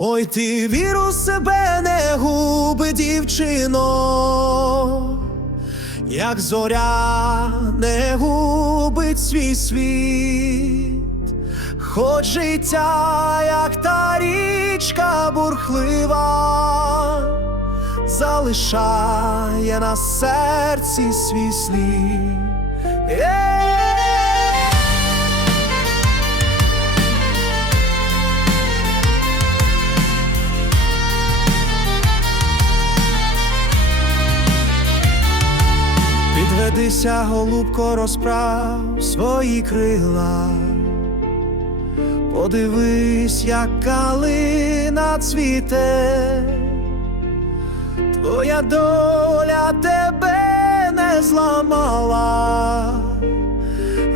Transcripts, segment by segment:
Ой, ти віру себе не губи, дівчино, як зоря не губить свій світ, хоч життя, як та річка бурхлива, залишає на серці свій слід. Е! Голубко, розправ свої крила, подивись, як калина цвіте, твоя доля тебе не зламала,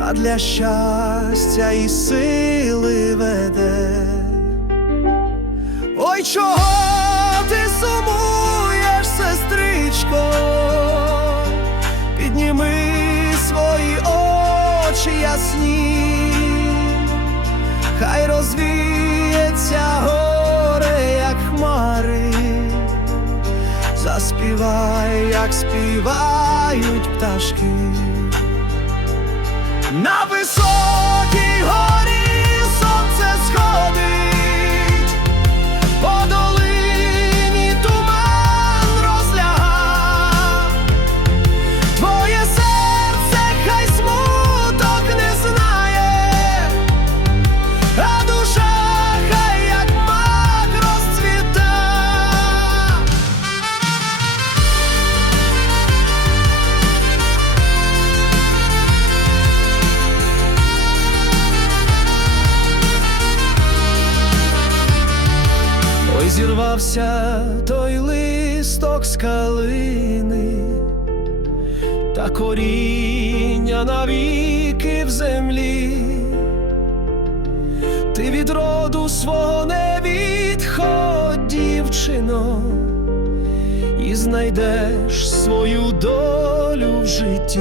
а для щастя і сили веде. Ой, чого ясні, хай розвіється горе, як хмари, заспівай, як співають пташки. На високій зірвався той листок з калини, та коріння навіки в землі. Ти від роду свого не відходь, дівчино, і знайдеш свою долю в житті.